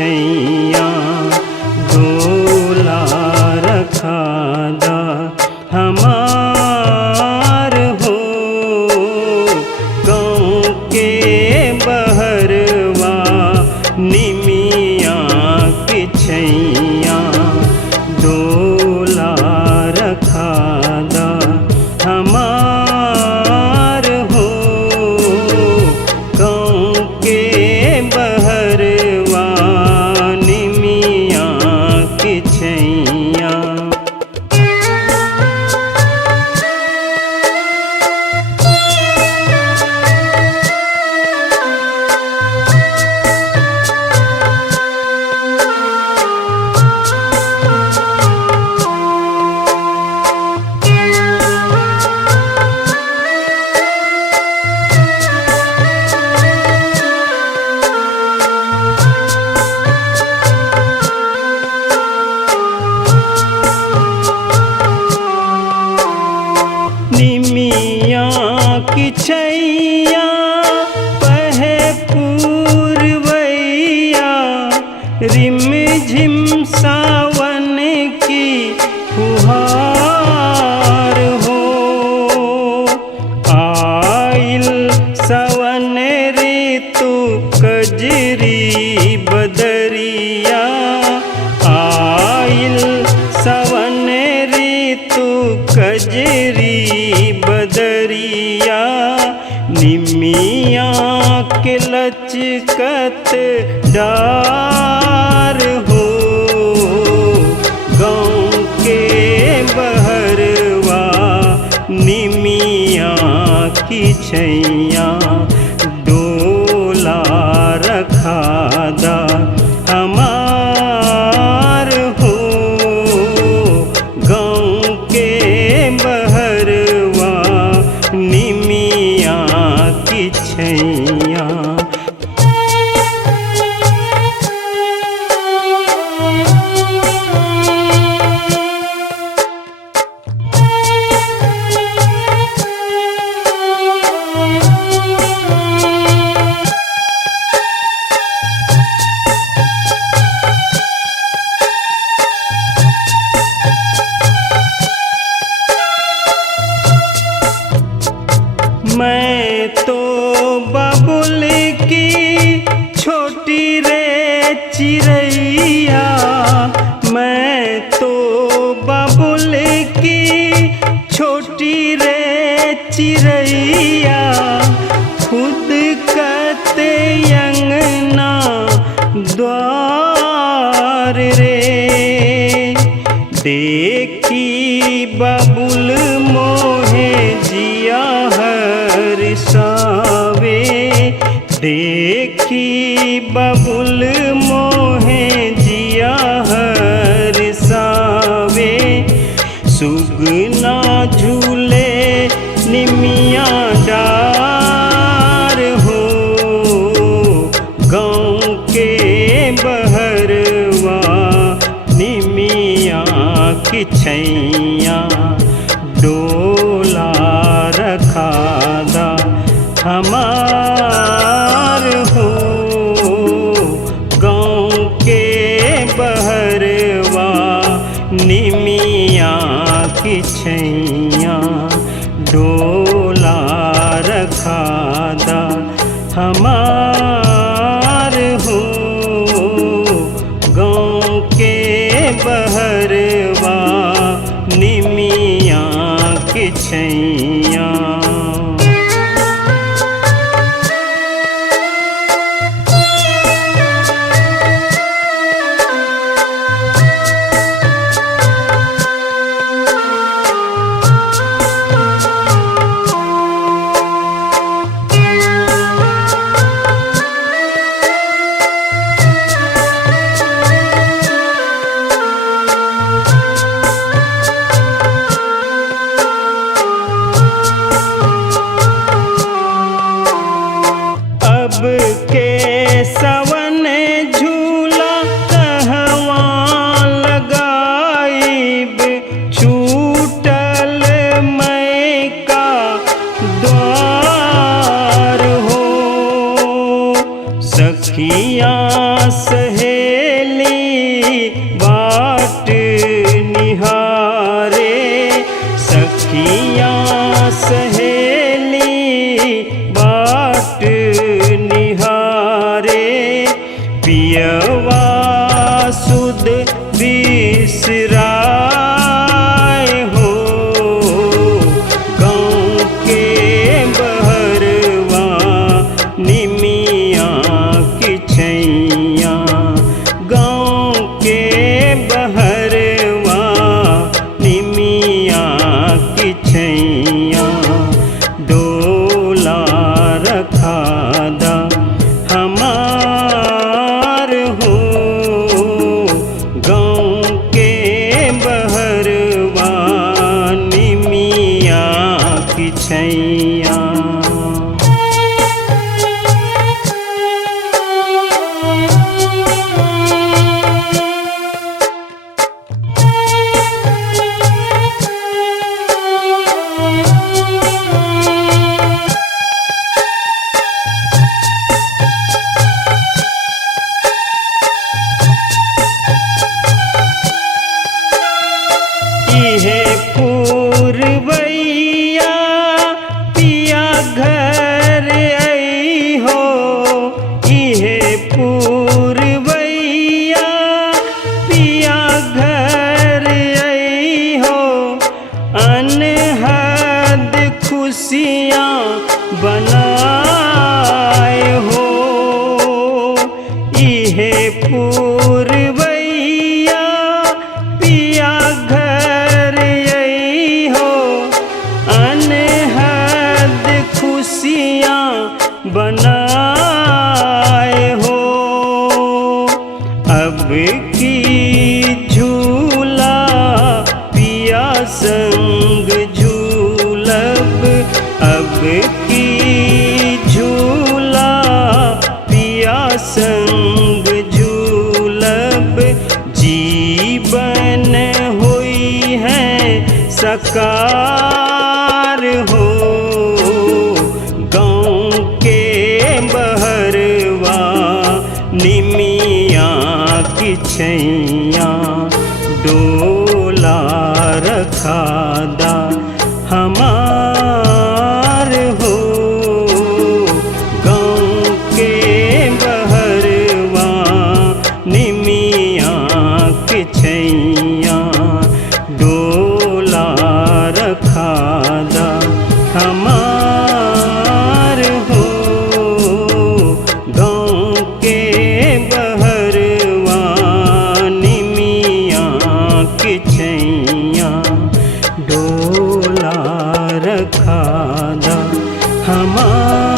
छैया डोला रखादा हमार हो। गाँव के बहरवा निमिया की छैया डोला रखादा हमार हो। गाँव के बहरवा निमिया की छैया। निमिया की छैया पहे पूर्वैया रिम झिम सावन की फुहार हो। आइल सावन ऋतु कजरी बदरिया। आइल सावन ऋतु कजरी बदरिया। निमिया के लचकत डार हो। गाँव के बहरवा निमिया की छैया डोला रखादा हमार हो। गाँव के बहरवा निमिया की छैया। मैं तो बबुल की छोटी रे चिड़ैया। मैं तो बबुल की छोटी रे चिड़ैया। खुद कते अंगना द्वार रे। देखी बबुल मोहे जिया हर्षावे। देखी बबुल मोहे जिया हर्षावे। सुगना झूले निमिया डार हो। गाँव के बहरवा निमिया की छैया डोला रखादा हमार हो। गाँव के बहरवा निमिया की छैया डोला रखादा हमार हो। गाँव के बहरवा निमिया की छैया। सखियाँ सहे बनाए हो। अब की झूला पिया संग झूलब, अब की झूला पिया संग झूलब। जीवन हुई है सकार हो, गाँव के बहरवा निमिया की छैया डोला रखादा हमार हो। गाँव के बहरवा निमिया की छैया डोला रखादा हमार हो। गाँव के बहरवा निमिया की छैया डोला रखादा हमार